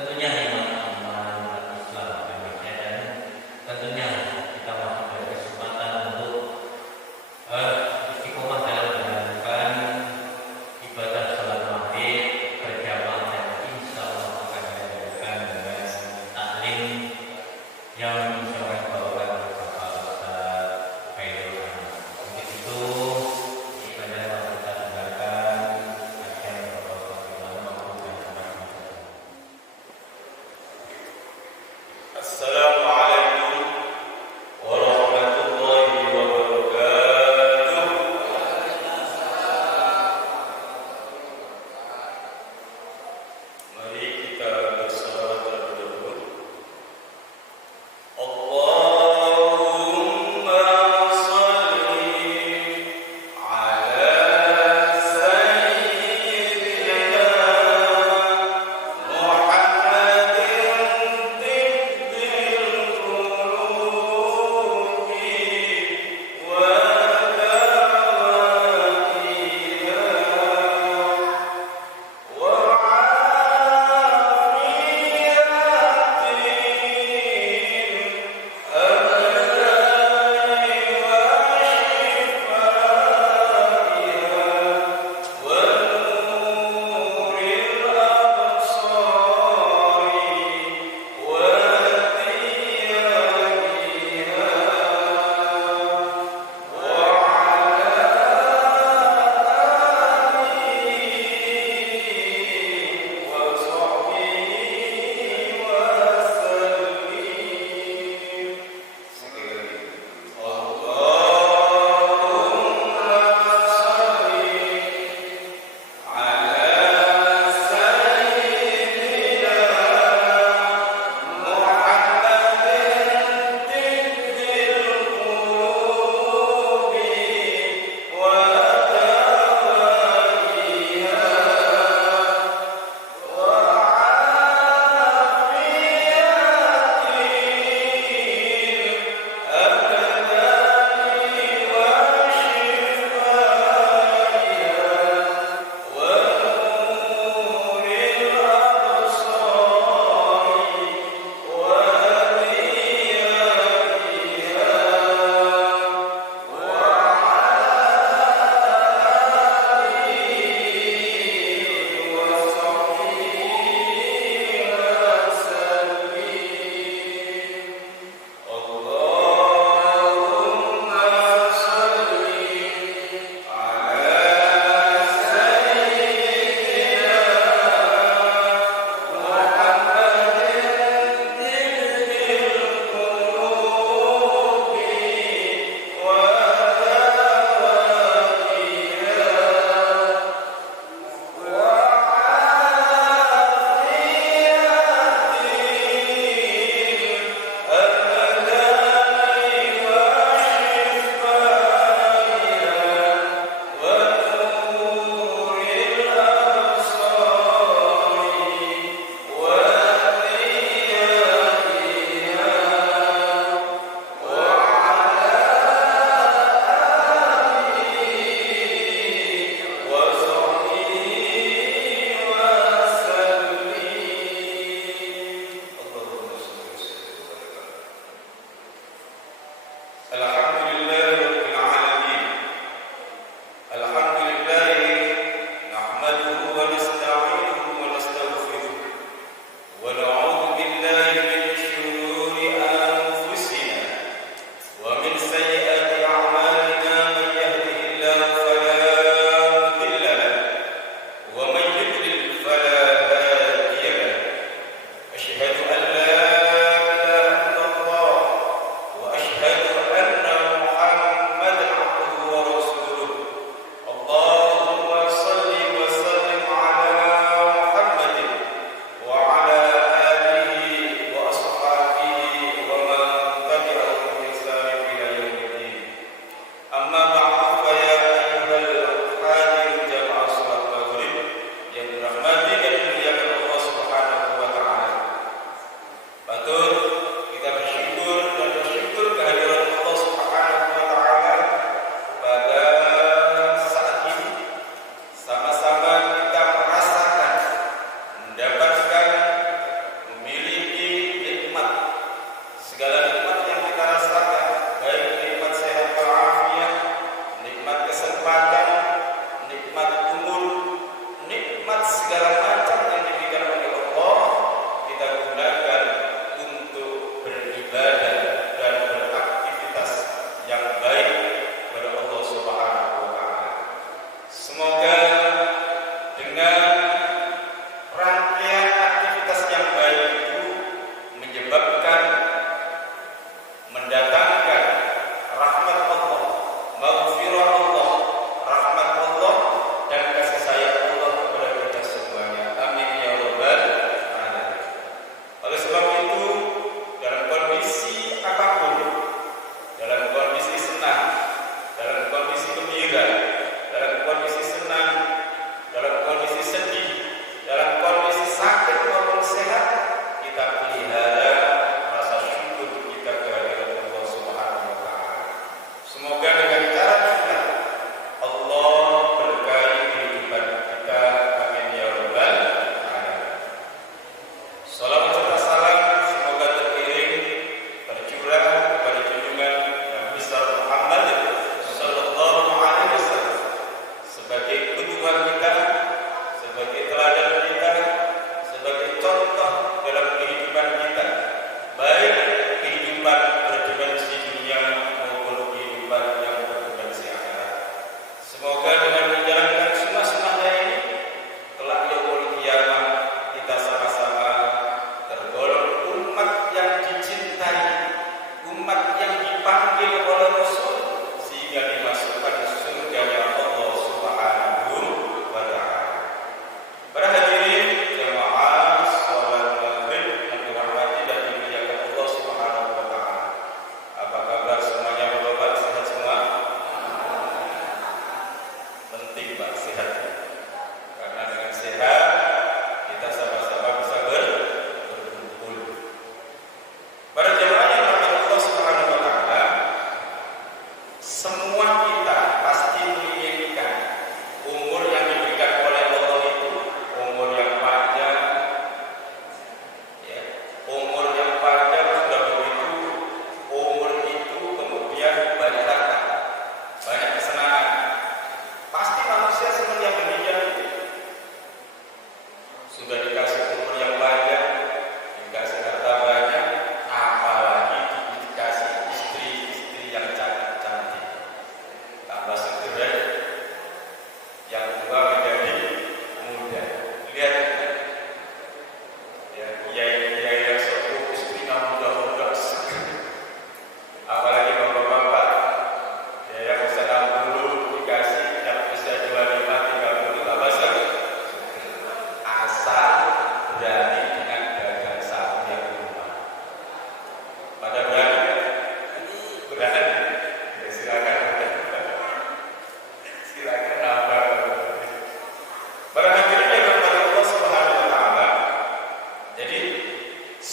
tentunya iman Islam Indonesia, dan tentunya kita masih berkesempatan untuk istiqomah dalam menjalankan ibadah salat maghrib berjamaah, dan insya Allah akan dilanjutkan dengan taklim yang insya Allah dibawakan oleh Bapak Ustaz Khairul Anam. Untuk itu ibadah yang kita dengarkan akan Bapak Ustaz maupun Assalamualaikum warahmatullahi wabarakatuh. Mari kita bersalawat terlebih dahulu. Allahumma shalli ala sayyidina Muhammadin tibbil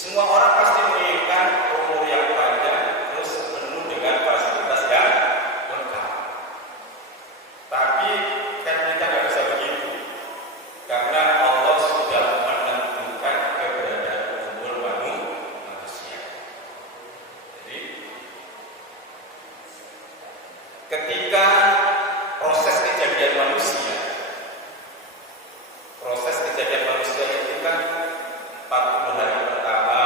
Semua orang pasti menginginkan umur yang panjang, terus penuh dengan fasilitas yang lengkap. Tapi kan kita nggak bisa begitu, karena Allah sudah menentukan keberadaan umur manusia. Jadi ketika proses kejadian manusia itu kan 40 hari pertama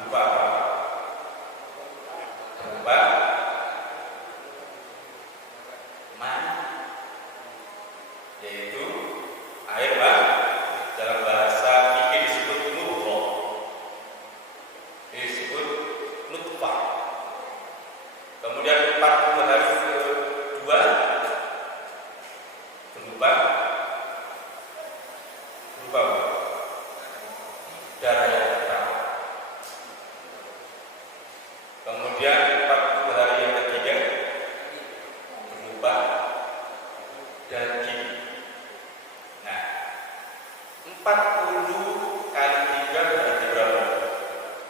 berupa apa? Berupa mani, yaitu air dalam bahasa fikih disebut nutfah, disebut nutfah. Kemudian 40 hari kedua berupa darah yang pertama. Kemudian 40 hari yang ketiga berupa daging. Nah, 40 kali 3 berarti berapa?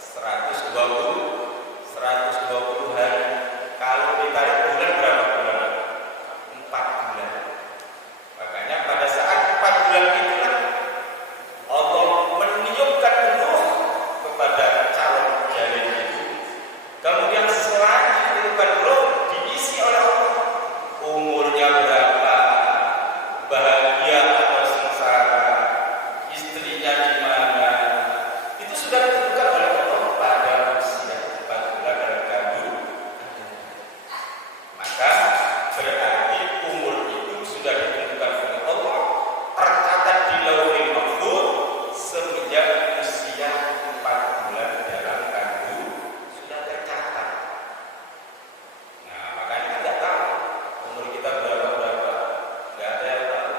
120 hari. Kalau ditarik bulan berapa bulan? 4 bulan. Makanya pada saat 4 bulan itulah Allah meniupkan ruh kepada calon janin itu. Kemudian selain ditiupkan ruh, diisi oleh Allah. Umurnya berapa, bahagia atau sengsara, istrinya di mana, itu sudah ditentukan oleh Allah pada usia 4 bulan dalam kandungan. Maka berarti umur itu sudah ditentukan oleh Allah, tercatat di Lauhul Mahfuz semenjak usia 4 bulan dalam kandungan sudah tercatat. Nah, makanya kita nggak tahu umur kita berapa, nggak ada yang tahu.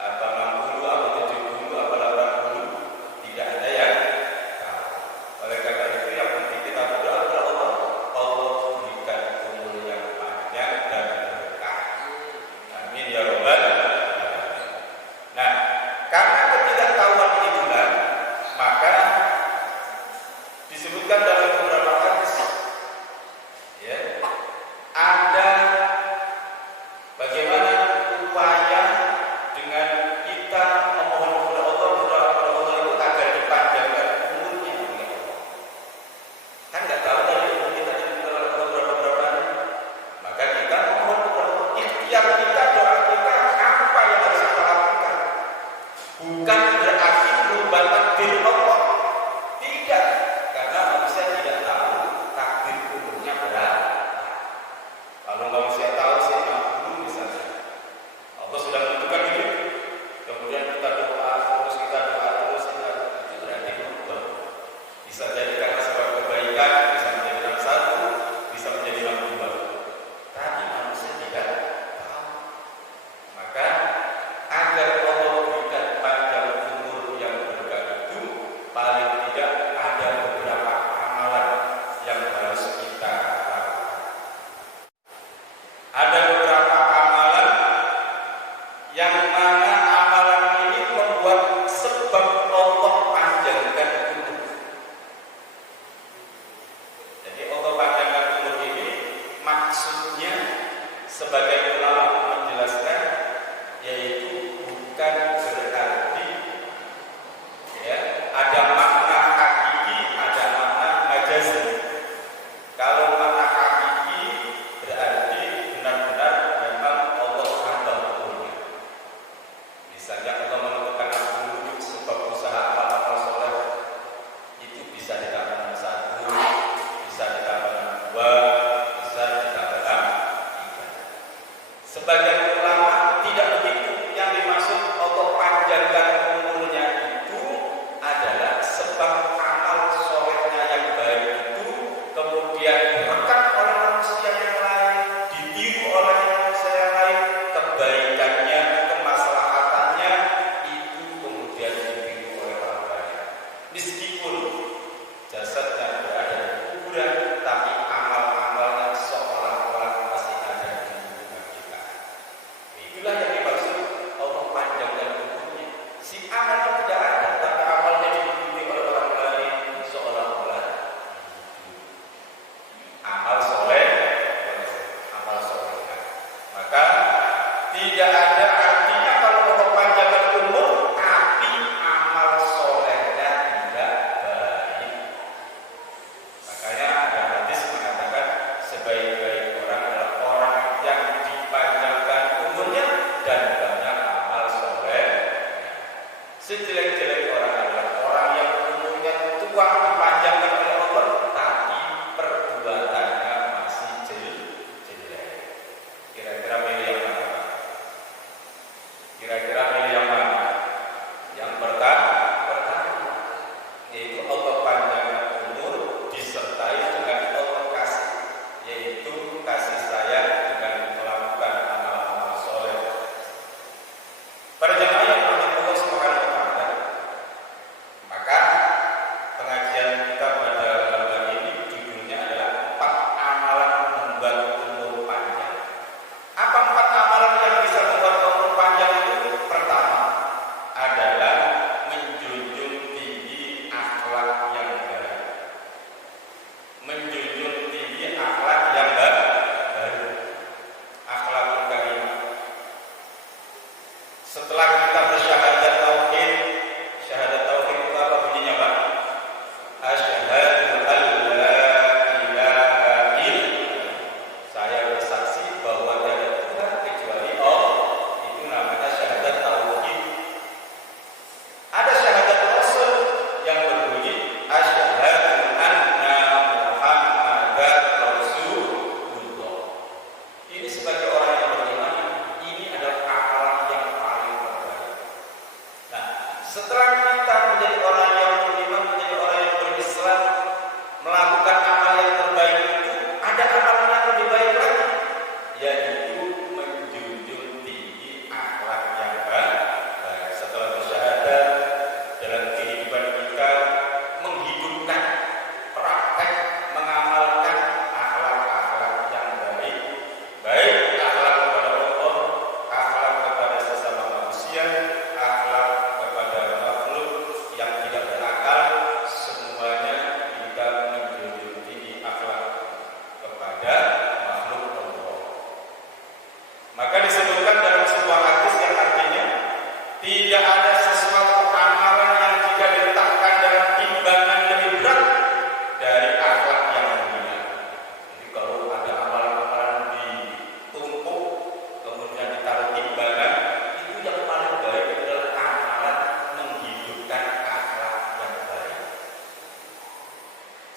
Apa 60, apa 70, apa 80, tidak ada yang tahu. Oleh karena itu yang penting kita berdoa kepada Allah, Allah berikan umur yang panjang dan berkah. Amin ya rabbal alamin. Nah, karena ketidaktahuan itulah, maka disebutkan dalam beberapa hadis, ya, ada bagaimana upaya dengan kita memohon kepada Allah, berdoa kepada Allah itu agar dipanjangkan umurnya oleh Allah. Kan nggak tahu dari umur kita ditentukan oleh Allah berapa hari. Maka kita memohon kepada Allah, ikhtiar kita, doa kita, apa yang harus kita lakukan. Bukan berarti merubah takdir Allah. Tidak, karena manusia tidak tahu takdir umurnya berapa. Kalau manusia tahu sih 60 misalnya, Allah sudah menentukan itu. Kemudian kita doa terus, itu berarti berubah. Bisa jadi karena sebab kebaikan, bisa menjadi 61, bisa menjadi 62. Tapi manusia tidak tahu. Maka agar Allah berikan panjang umur yang berkah itu, paling tidak ada beberapa amalan yang harus kita lakukan. Ada beberapa amalan yang mana amalan ini membuat sebab Allah panjangkan umur. Jadi Allah panjangkan umur ini maksudnya sebagai ulama menjelaskan, yaitu bukan berarti, ya, ada makna hakiki, ada makna majazi. Kalau makna hakiki berarti benar-benar memang Allah tambah umurnya. Misalnya Allah menentukan 60 sebab usaha amal soleh, itu bisa ditambah 1, bisa ditambah 2, bisa ditambah 3. Sebagian ulama tidak begitu. Yang dimaksud Allah panjangkan umurnya itu adalah sebab amal solehnya yang baik itu kemudian direkam oleh manusia yang lain, ditiru oleh manusia yang lain, kebaikannya, kemaslahatannya itu kemudian ditiru oleh orang lain. Meskipun jasadnya berada di kuburan, tapi amal-amalnya seolah-olah masih ada di lingkungan kita. Itulah yang dimaksud Allah panjangkan umurnya. Si amalnya tidak ada, tapi amalnya diikuti oleh orang lain,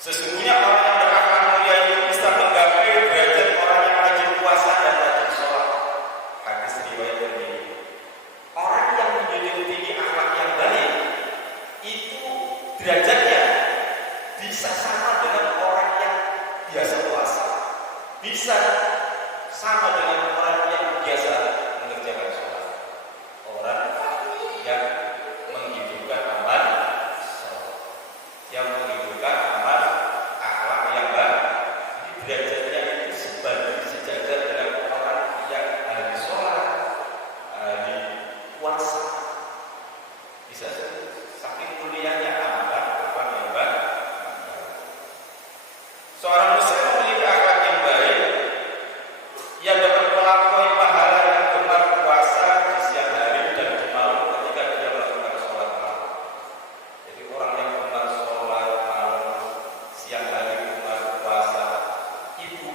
Sesungguhnya orang yang berakhlak mulia itu bisa menggapai derajat orang yang rajin puasa dan rajin sholat. Hadis riwayat Tirmidzi. Orang yang menjunjung tinggi akhlak yang baik itu derajatnya bisa sama dengan orang yang biasa puasa, bisa sama dengan orang yang biasa mengerjakan sholat. Orang yang menghidupkan amal sholat, yang menghidupkan amal akhlak yang baik, derajatnya itu sebanding sejajar dengan orang yang ahli sholat, ahli puasa. Bisa saking mulianya amalan apa yang baik. Seorang muslim memiliki akhlak yang baik, ia dapat melampaui pahala yang gemar puasa di siang hari dan di malam ketika dia melakukan sholat malam. Jadi orang yang gemar sholat malam, siang hari gemar puasa, itu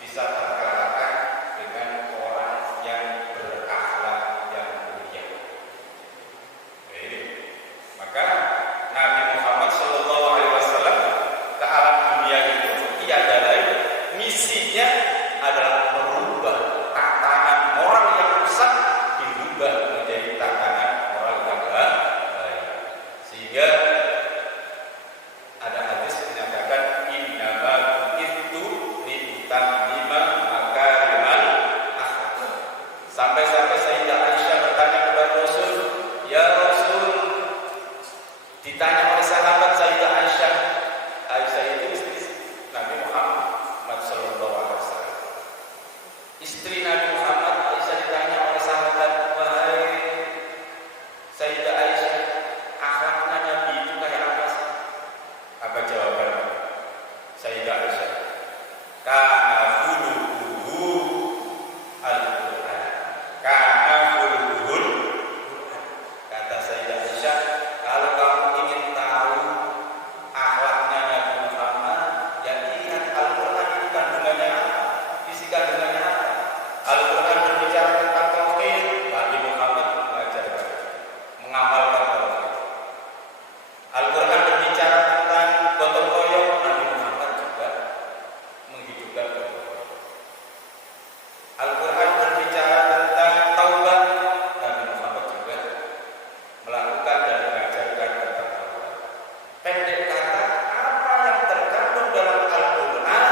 bisa terkalahkan dengan orang yang berakhlak yang mulia. Jadi, maka Nabi Muhammad SAW ke alam dunia itu tiada lain, misinya adalah merubah tatanan moral yang rusak dirubah menjadi tatanan moral yang baik. Sehingga ada hadis menyatakan innama bu'ithu liutammima makarimal akhlaq. Sampai-sampai Sayyidah Aisyah bertanya kepada Rasul, "Ya Rasul," ditanya oleh sahabat Sayyidah Aisyah. Aisyah itu istri Nabi Muhammad SAW. Istri Nabi Muhammad Aisyah ditanya oleh sahabat, "Wahai Sayyidah Aisyah, akhlaknya Nabi itu kayak apa sih?" Apa jawaban Sayyidah Aisyah? Kana khuluquhu al-Qur'an. Kana khuluquhul Qur'an. Kata Sayyidah Aisyah, kalau kamu ingin tahu akhlaknya Nabi Muhammad, ya lihat Al-Quran itu kandungannya apa? Isi kandungannya apa? Al-Quran berbicara tentang tauhid, Nabi Muhammad mengajarkan, mengamalkan tauhid. Al-Quran berbicara tentang gotong royong, Nabi Muhammad juga menghidupkan gotong royong. Al-Quran berbicara tentang taubat, Nabi Muhammad juga melakukan dan mengajarkan tentang taubat. Pendek kata, apa yang terkandung dalam Al-Quran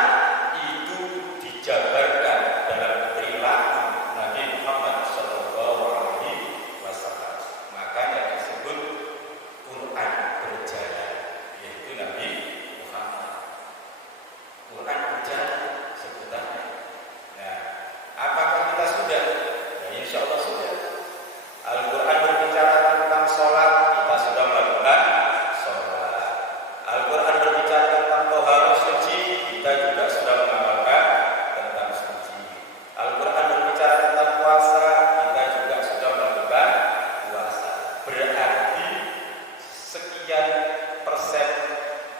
itu dijabarkan dalam perilaku Nabi Muhammad SAW. Makanya disebut Quran berjalan, yaitu Nabi Muhammad. Quran berjalan sebutannya. Nah, apakah kita sudah? Ya, insya Allah sudah. Al-Quran berbicara tentang sholat, kita sudah melakukan sholat. Al-Quran berbicara tentang toharoh suci, kita juga sudah mengamalkan tentang suci. Al-Quran berbicara tentang puasa, kita juga sudah melakukan puasa. Berarti sekian persen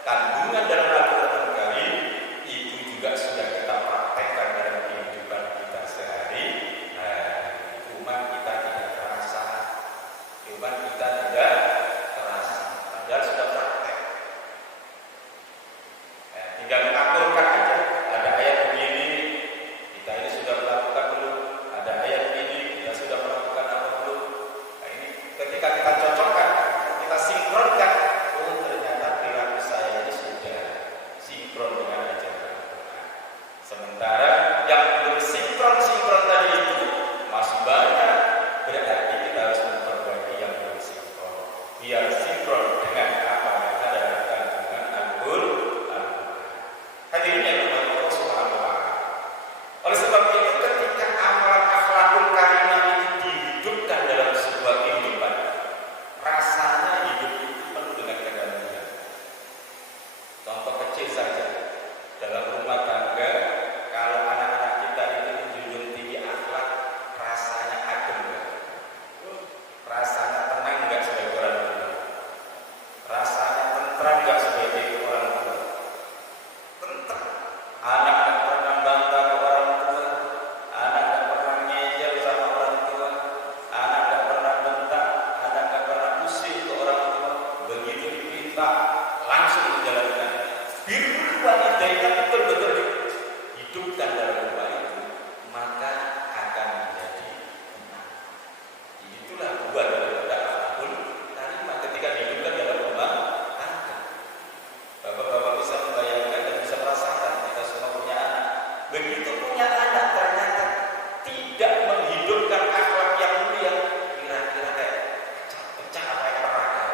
kandungan dalam Al-Quran Karim itu juga sudah kita praktekkan dalam kehidupan kita sehari-hari. Cuma kita tidak terasa, padahal sudah praktek. Tinggal mengaturkan aja. Ada ayat begini, kita ini sudah melakukan belum? Ada ayat begini, kita sudah melakukan apa belum? Nah, ini ketika kita cocokkan, kita sinkronkan, oh ternyata perilaku saya ini sudah sinkron dengan ajaran Al-Quran. Sementara yang belum sinkron tadi itu masih banyak, berarti kita harus memperbaiki yang belum sinkron biar sinkron dengan apa yang ada dalam kandungan Al-Quran. Hadirin yang dirahmati Allah Subhanahu wa Ta'ala. Oleh sebab itu, ketika amalan akhlakul karimah itu dihidupkan dalam sebuah kehidupan, rasanya hidup itu penuh dengan kedamaian. Contoh kecil saja, dalam rumah tangga, kalau anak-anak kita itu menjunjung tinggi akhlak, rasanya adem enggak? Rasanya tenang enggak sebagai orang tua? Rasanya tentram enggak sebagai orang tua? Tentram. Anak enggak pernah bantah ke orang tua, anak enggak pernah ngejek sama orang tua, anak enggak pernah bentak, anak enggak pernah pusing ke orang tua. Begitu diminta langsung menjalankan. walidaynya betul-betul dihidupkan dalam doa itu, maka akan menjadi benar. Itulah buah daripada akhlakul karimah ketika dihidupkan dalam rumah tangga. Bapak-bapak bisa membayangkan dan bisa merasakan, kita semua punya anak. Begitu punya anak ternyata tidak menghidupkan akhlak yang mulia, kira-kira kayak pecah kayak neraka.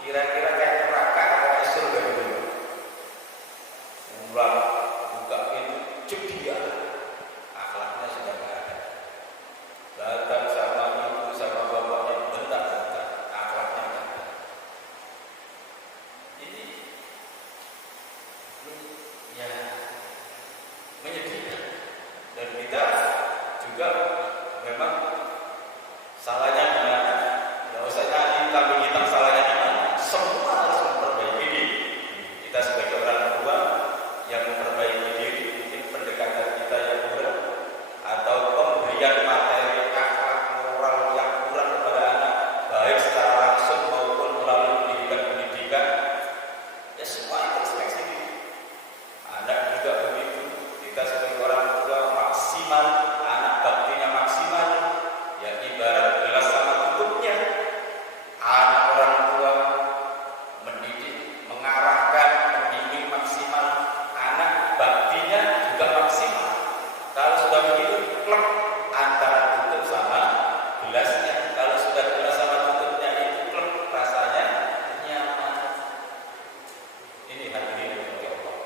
Kira-kira kayak neraka atau kayak surga dulu. Pulang buka pintu, cedia, akhlaknya sudah nggak ada. Datang sama ibu sama bapaknya bentar-bentar, akhlaknya nggak ada. Ini ya menyedihkan. Dan kita juga memang salahnya di mana? Nggak usah nyari kambing hitam, salahnya di mana? Semua harus memperbaiki diri. Kita sebagai orang tua yang memperbaiki diri, mungkin pendekatan kita yang kurang atau pemberian materi akhlak moral yang kurang kepada anak, baik secara langsung maupun melalui pendidikan-pendidikan. Ya semua itu seleksi diri. Anak juga begitu. Kita sebagai orang tua maksimal, anak baktinya maksimal. Ya ibarat gelas sama tutupnya. Anak orang tua mendidik, mengarahkan, membimbing maksimal. Anak baktinya juga maksimal. Kalau sudah begitu, klep antara tutup sama gelasnya. Kalau sudah gelas sama tutupnya itu klep, rasanya nyaman. Ini hadirin dari Allah.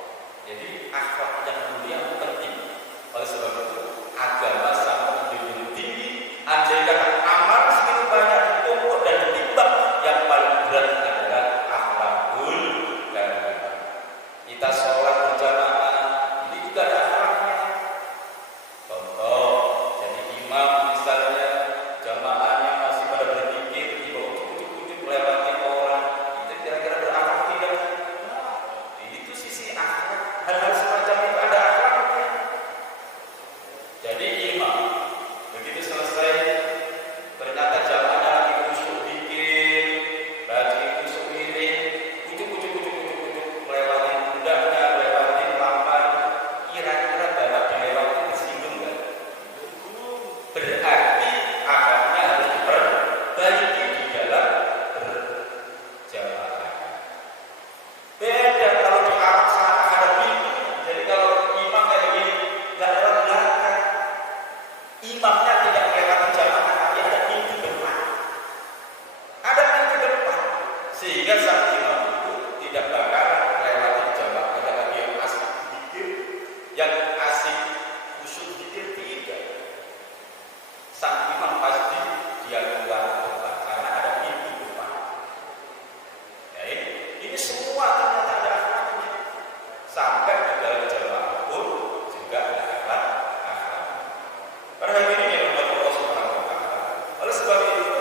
Jadi akhlak yang mulia penting. Oleh sebab itu agama sangat menjunjung tinggi. Andai kata amal segitu banyak ditumpuk dan ditimbang, yang paling berat adalah akhlakul karimah. Kita sholat berjamaah, ini juga ada akhlaknya. Contoh, jadi imam misalnya, jamaahnya masih pada berzikir, tiba ujuk-ujuk melewati orang, itu kira-kira berakhlak tidak? Itu sisi akhlak. Hal-hal semacam itu ada akhlaknya. Jadi imam begitu selesai, ternyata jamaahnya lagi khusyuk zikir, lagi khusyuk wirid, ujuk-ujuk melewati pundaknya, melewati lampan, kira-kira bapak dilewati tersinggung nggak? Berarti akhlaknya harus diperbaiki di dalam berjamaah. Beda kalau di arah sana ada pintu. Jadi kalau imam kayak gini nggak lewat belakang, imamnya tidak melewati jamaah, tapi ada pintu depan. Ada pintu depan, sehingga sang imam itu tidak bakal melewati jamaah. Ada lagi yang asik dikir, yang asik khusyuk dikir tidak. Sang imam pasti dia keluar depan karena ada pintu depan. Ya, ini semua ternyata ada akhlaknya. Sampai di dalam jamaah pun juga ada akhlak. Para hadirin yang dimuliakan Allah Subhanahu wa taala. Oleh sebab itu,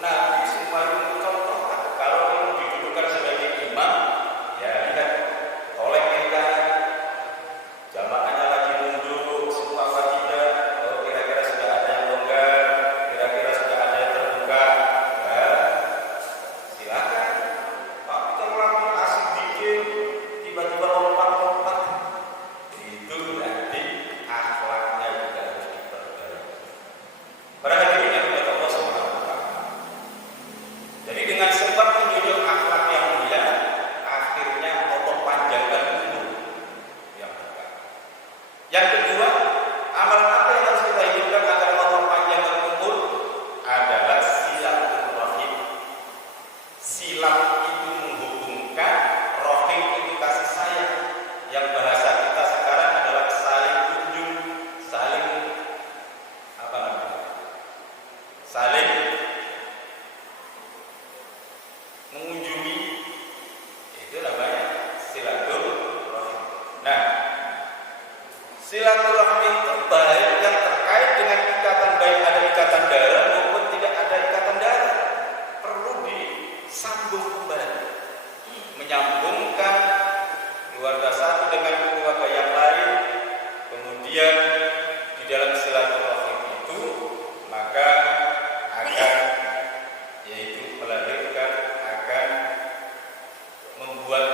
Nabi selalu mencontohkan kalau ingin didudukan sebagai imam, ya lihat oleh kita jamaahnya lagi mundur, semua wajidah, oh kira-kira sudah ada yang longgar, kira-kira sudah ada yang terbuka, ya silakan. Tapi kalau lagi asik dikit, tiba-tiba lompat-lompat, itu berarti akhlaknya juga harus diperbaiki. Para hadirin yang dimuliakan Allah Subhanahu wa taala. Jadi dengan sebab menjunjung akhlak yang mulia, akhirnya Allah panjangkan umur yang berkah. Yang kedua, amal apa yang harus kita hidupkan agar Allah panjangkan umur adalah silaturahim. Silat itu menghubungkan, rahim itu kasih sayang. Yang bahasa kita sekarang adalah saling kunjung, saling apa namanya? Saling mengunjungi. Itu namanya silaturahim. Nah, silaturahim itu baik yang terkait dengan ikatan, baik ada ikatan darah maupun tidak ada ikatan darah, perlu disambung kembali, menyambungkan keluarga satu dengan keluarga yang lain. Kemudian di dalam silaturahim itu maka akan yaitu melahirkan, akan membuat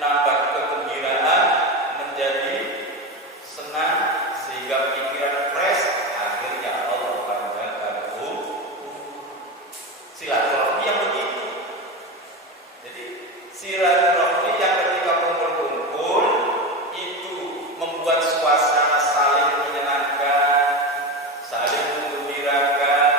menambah kegembiraan menjadi senang sehingga pikiran fresh, akhirnya Allah panjangkan silaturahmi yang begitu. Jadi silaturahmi yang ketika kumpul-kumpul itu membuat suasana saling menyenangkan, saling menggembirakan,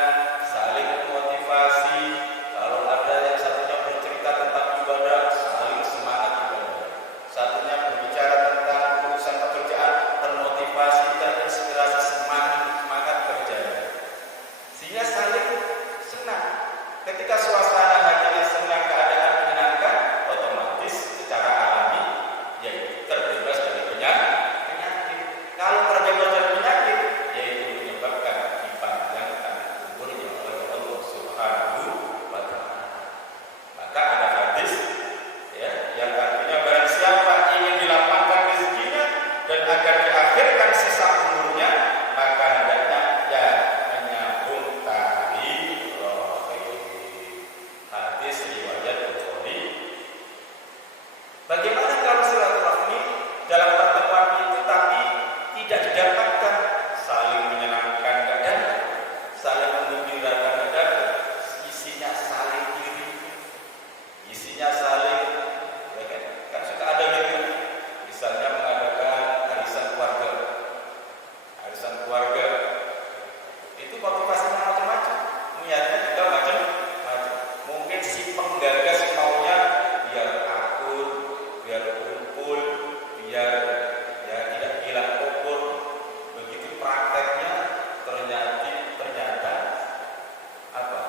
saling memotivasi. Kalau ada yang satunya bercerita tentang ibadah, saling semangat ibadah. Satunya berbicara tentang urusan pekerjaan, termotivasi, terinspirasi, semangat kerjanya. Sehingga saling senang. Ketika suasana hatinya senang, keadaan menyenangkan, otomatis secara alami yaitu terbebas dari penyakit. Kalau terbebas dari penyakit, yaitu menyebabkan dipanjangkan umurnya oleh Allah Subhanahu wa Ta'ala. Maka ada hadis ya, yang artinya barang siapa ingin dilapangkan rezekinya dan agar diakhirkan sisa umurnya, maka hendaknya ya menyambung tali rohim. Hadis riwayat Bukhari. Bagaimana kalau silaturahmi dalam pertemuan itu tapi tidak didapatkan saling menyenangkan, tidak ada, saling menggembirakan, tidak ada, isinya saling iri, isinya saling, ya kan suka ada gitu. Misalnya mengadakan arisan keluarga, itu motivasinya macam-macam, niatnya juga macam-macam. Mungkin si penggagas maunya biar akur, biar kumpul, biar ya tidak hilang kubur. Begitu prakteknya ternyata apa?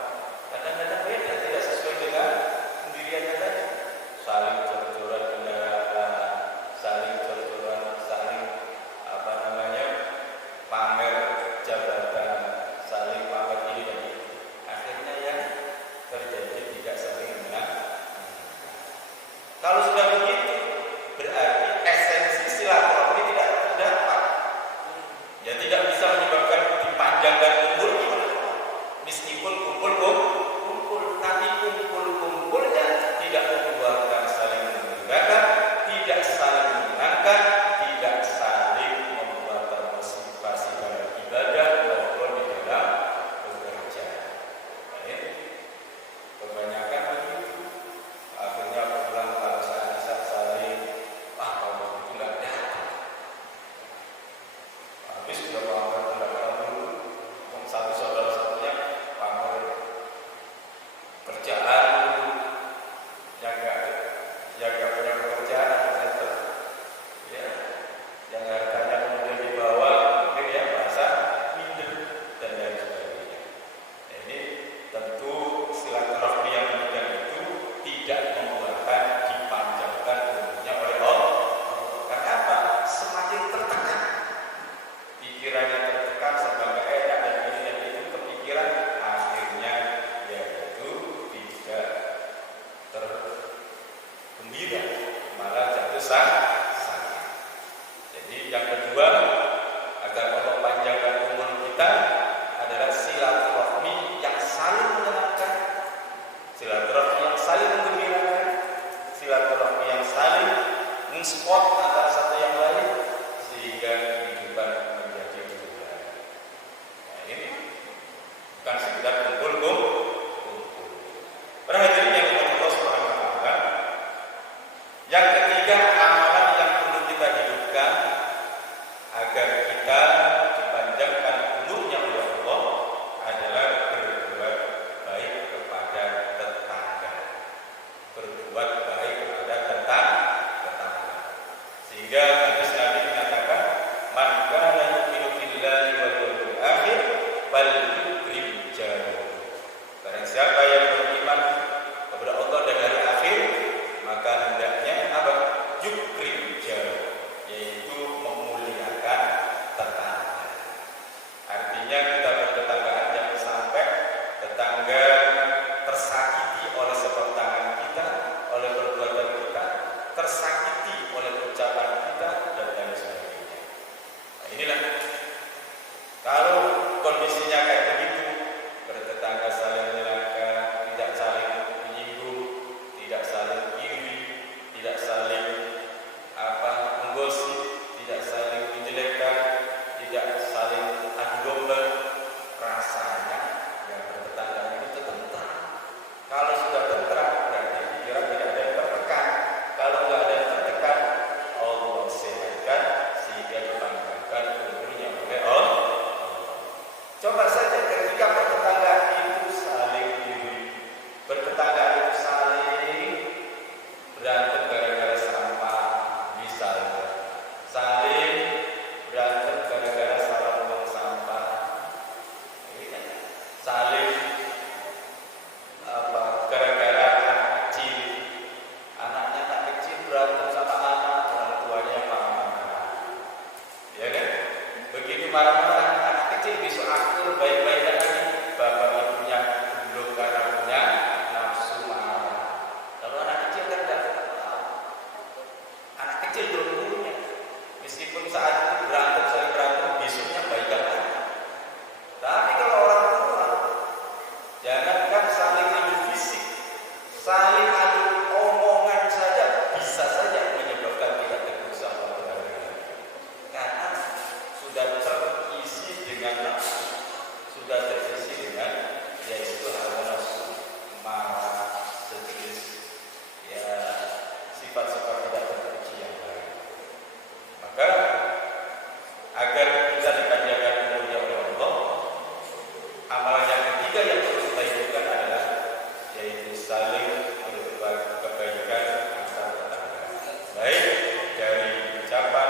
Kadang-kadang beda, tidak sesuai dengan pendiriannya tadi. Saling cor-coran kendaraan, saling cor-coran, saling pamer jabatan, saling pamer ini dan itu. Akhirnya yang terjadi tidak saling menang. Kalau sudah begitu, berarti esensi silaturahmi tidak terdapat. Ya tidak bisa menyebabkan dipanjangkan umurnya. Meskipun kumpul, tapi kumpulnya tidak membuatkan saling menggembirakan, tidak saling menyenangkan, tidak saling membuat termotivasi dalam ibadah maupun di dalam bekerja. Ya. Kebanyakan begitu. Akhirnya pulang kalau saat saling, kalau begitu nggak datang. Habis sudah pamer pendapatan dulu, satu saudara satunya pamer kerjaan dulu, yang nggak punya pekerjaan gitu. Ya, yang hartanya kemudian dibawa mungkin ya bahasa minder dan lain sebagainya. Nah, ini tentu silaturahmi yang demikian itu tidak membuatkan dipanjangkan umurnya oleh Allah. Karena apa? Semakin tertekan, pikirannya tertekan serba nggak enak dan ini dan itu kepikiran, akhirnya yaitu tidak tergembira, malah jatuh sakit. Jadi yang kedua, agar Allah panjangkan umur kita adalah silaturahmi yang saling menyenangkan, silaturahmi yang saling menggembirakan, silaturahmi yang saling mensupport antara satu yang lain sehingga kehidupan menjadi lebih baik. Nah ini bukan sekedar kumpul. Para hadirin yang dimuliakan Allah Subhanahu wa Ta'ala. Yang ketiga, amalan yang perlu kita hidupkan agar kita dipanjangkan umurnya oleh Allah adalah berbuat baik kepada tetangga. Berbuat baik kepada tetangga. Sehingga hadis Nabi mengatakan, "Man kana yu'minu billahi wal yawmil akhir falyukrim jarahu." Barang siapa yang beriman kepada Allah dan hari akhir, maka hendaknya apa? Yukrim jarahu, yaitu memuliakan tetangga. Artinya kita bertetanggaan jangan sampai tetangga tersakiti oleh sebab tangan kita, oleh perbuatan kita, tersakiti oleh ucapan kita dan lain sebagainya. Nah, inilah kalau kondisinya kayak begitu, bertetangga saling menyenangkan, tidak saling menyinggung, tidak saling iri, tidak saling marah-marah anak kecil besok akur baik-baik lagi. Bapak ibunya belum karena punya nafsu marah. Kalau anak kecil kan tidak tahu. Anak kecil belum punya. Meskipun saat itu berantem, saling berantem, besoknya baikan lagi. Tapi kalau orang tua, jangankan saling adu fisik, saling adu omongan saja bisa saja menyebabkan tidak tegur sapa karena sudah terisi dengan nafsu, sudah terisi dengan yaitu hawa nafsu, marah, stres, ya sifat-sifat tidak terpuji yang lain. Maka agar kita dipanjangkan umurnya oleh Allah, amalan yang ketiga yang perlu kita hidupkan adalah yaitu saling berbuat kebaikan antar tetangga, baik dari ucapan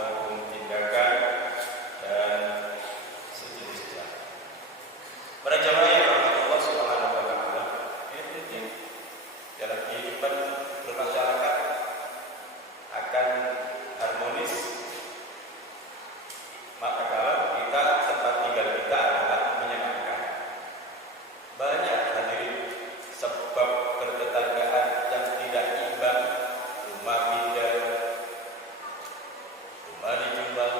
maupun tindakan dan sejenisnya. Para jamaah yang dirahmati Allah Subhanahu wa taala, ini penting dalam kehidupan bermasyarakat akan harmonis. Maka kalau kita tempat tinggal kita adalah menyenangkan. Banyak hadirin sebab bertetanggaan yang tidak imbang, rumah pindah, rumah dijual,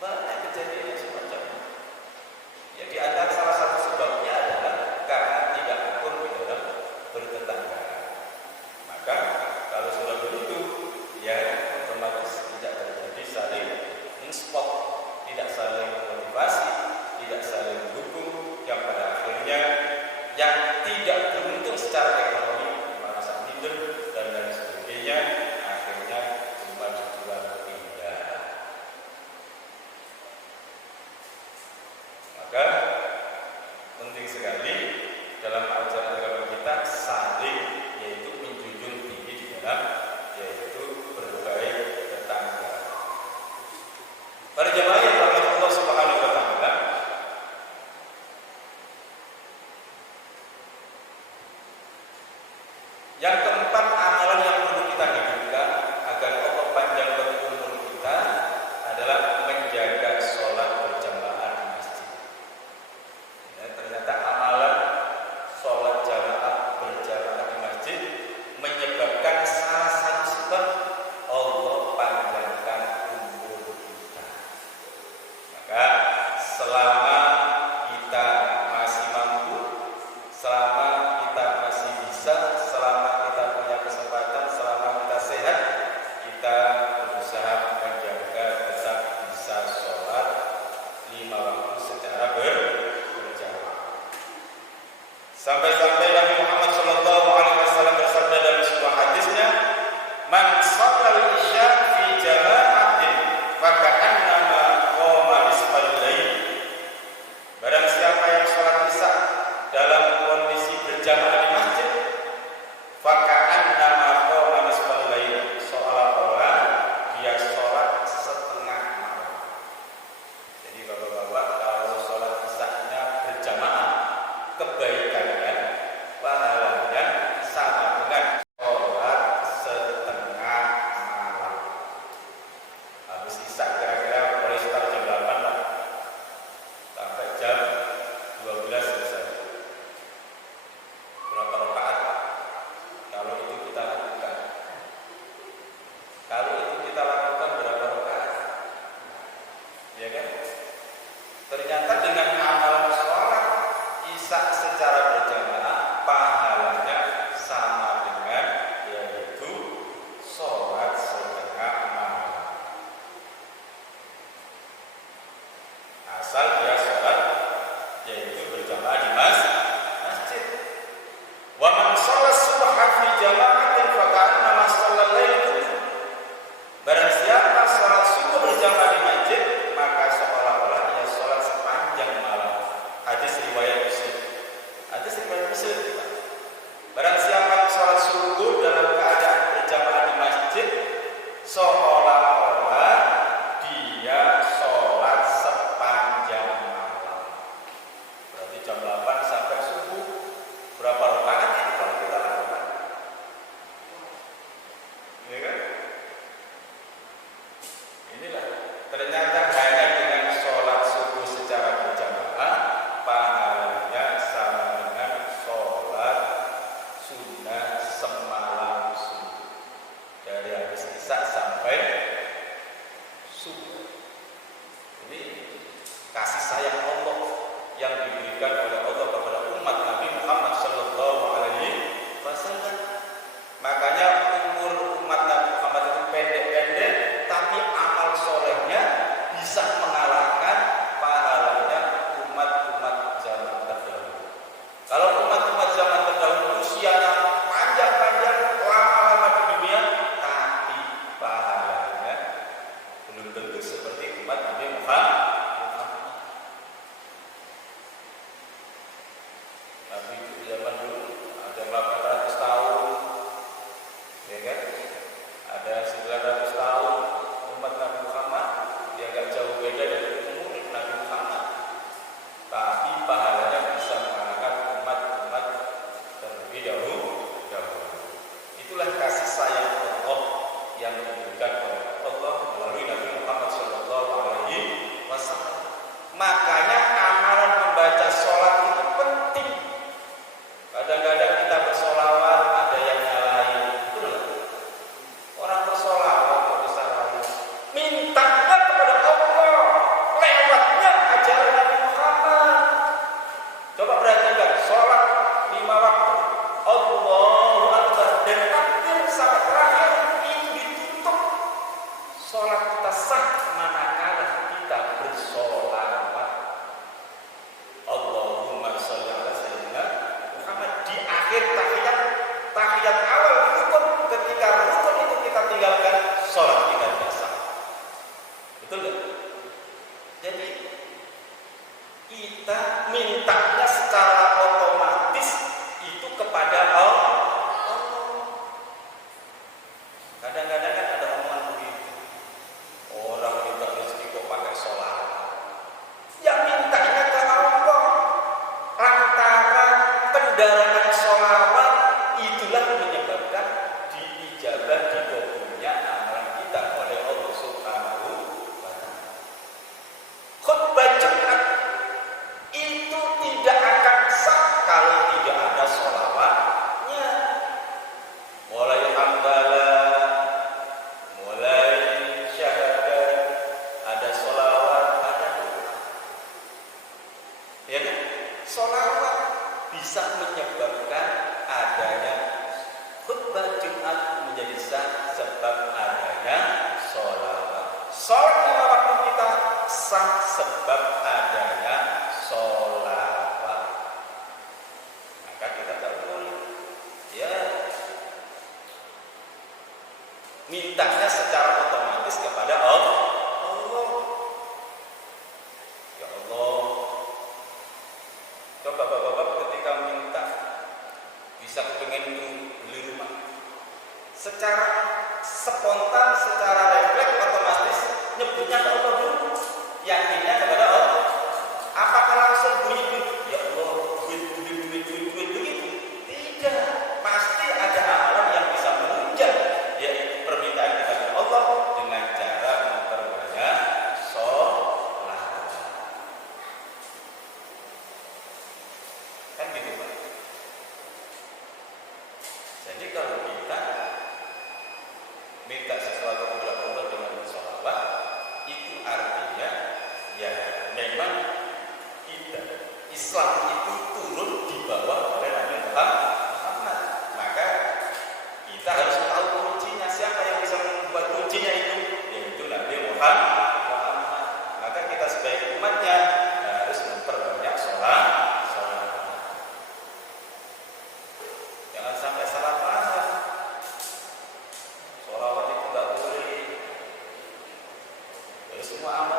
banyak kejadian semacam ini. Ya di antara salah satu sebabnya adalah karena tidak akur di dalam bertetanggaan. Maka kalau sudah begitu, ya otomatis tidak terjadi saling mensupport, tidak saling motivasi, tidak saling mendukung, yang pada akhirnya yang tidak beruntung secara ekonomi merasa minder dan lain sebagainya, akhirnya rumah dijual pindah. Maka penting sekali dalam ajaran agama kita saling yaitu menjunjung tinggi di dalam yaitu berbaik tetangga. Para jemaah yang dirahmati Allah Subhanahu wa taala, yang keempat amalan yang perlu kita hidupkan agar Allah panjangkan umur kita adalah menjaga sholat berjamaah di masjid. Ya, ternyata amalan sholat jamaah berjamaah di masjid menyebabkan salah satu sebab Allah panjangkan umur kita. Maka selama kita masih mampu, selama kita masih bisa, selama kita punya kesempatan, selama kita sehat, kita berusaha menjaga tetap bisa sholat 5 waktu secara berjamaah. Sampai-sampai Nabi Muhammad SAW bersabda dalam sebuah hadisnya, "Man shallal isya fi jama'atin faka'annama qama nisfal lail." Barang siapa yang sholat isya dalam kondisi berjamaah di masjid, faka'annama qama nisfal lail, seolah-olah dia sholat setengah malam. Jadi bapak-bapak kalau sholat isya-nya berjamaah, kebaikannya, pahalanya sama dengan sholat setengah malam. Habis isya kira-kira mulai start jam 8 lah, sampai jam 12 selesai. Berapa rakaat kalau itu kita lakukan? Kalau itu kita lakukan berapa rakaat? Ya kan? Ternyata dengan amal sholat isya secara berjamaah, pahalanya sama dengan yaitu sholat setengah malam. Asal dia sholat yaitu berjamaah di masjid. Wa man shalla subha fi jama'atin faka'annama shallal lail kullu. Barang siapa sholat subuh berjamaah di masjid, maka seolah-olah ia sholat sepanjang malam. Hadis riwayat Muslim. Hadis riwayat Muslim. Barang siapa sholat subuh dalam keadaan berjamaah di masjid, seolah-olah dia sholat sepanjang malam. Berarti jam 8 sampai subuh berapa rakaat itu kalau kita lakukan? Ya kan? Inilah ternyata hanya dengan Isya sampai subuh. Ini kasih sayang Allah yang diberikan oleh Allah kepada umat Nabi Muhammad sallallahu alaihi wasallam. Makanya umur umat Nabi Muhammad itu pendek-pendek, tapi amal solehnya bisa mengalahkan pahalanya umat-umat zaman terdahulu. Kalau umat-umat zaman terdahulu usianya panjang-panjang, lama-lama di dunia, tapi pahalanya belum tentu seperti umat Nabi Muhammad. Nabi itu zaman dulu ada 800 tahun, ya kan? Ada 900 tahun umat Nabi Muhammad, dia gak jauh beda dari umur Nabi Muhammad. Tapi pahalanya bisa mengalahkan umat-umat terlebih dahulu. Itulah kasih sayang Allah yang diberikan oleh Allah melalui Nabi Muhammad sallallahu alaihi wasallam. Makanya amalan membaca sholat itu penting. Kadang-kadang kita bersolawat ada yang nyalain, betul nggak? Orang bersolawat kok bisa lain. Mintanya kepada Allah lewatnya ajaran Nabi Muhammad. Coba perhatikan sholat 5 waktu, Allahu Akbar, dan takbir sampai terakhir itu ditutup. Sholat kita sah manakala kita bersolawat. Allahumma sholli ala sayyidina Muhammad. Di akhir tahiyat awal rukun, ketika rukun itu kita tinggalkan, sholat kita tidak sah. Betul nggak? Jadi kita mintanya secara otomatis itu kepada Allah. Kadang-kadang kan ada omongan begitu, orang minta rezeki kok pakai sholat. Ya mintanya ke Allah. Antara kendaraan sholawat itulah menyebabkan diijabah dikabulnya amalan kita oleh Allah Subhanahu wa taala. Khutbah Jumat itu tidak akan sah kalau tidak ada sholawatnya. Mulai hamdalah, mulai syahadat, ada sholawat, ada doa. Ya kan? Sholawat bisa menyebabkan adanya khutbah Jumat menjadi sah sebab adanya sholawat. Sholat 5 waktu kita sah sebab adanya sholawat. Maka kita tak boleh ya mintanya secara otomatis kepada Allah. Ya Allah, coba bapak-bapak ketika minta bisa kepengen beli rumah, secara spontan, secara refleks otomatis nyebutnya ke Allah dulu, yakinnya kepada Allah. Apakah langsung bunyi ya Allah duit begitu? Tidak, pasti ada amalan yang bisa menunjang yaitu permintaan kita kepada Allah dengan cara memperbanyak sholat. Kan gitu Pak. Jadi kalau kita minta sesuatu kepada Allah dengan sholawat, itu artinya ya memang kita Islam itu turun di bawah oleh Nabi Muhammad. Maka kita harus tahu kuncinya, siapa yang bisa membuat kuncinya itu, yaitu Nabi Muhammad. Maka kita sebagai umatnya harus memperbanyak sholat. Jangan sampai salah paham. Sholawat itu nggak boleh. Jadi semua amal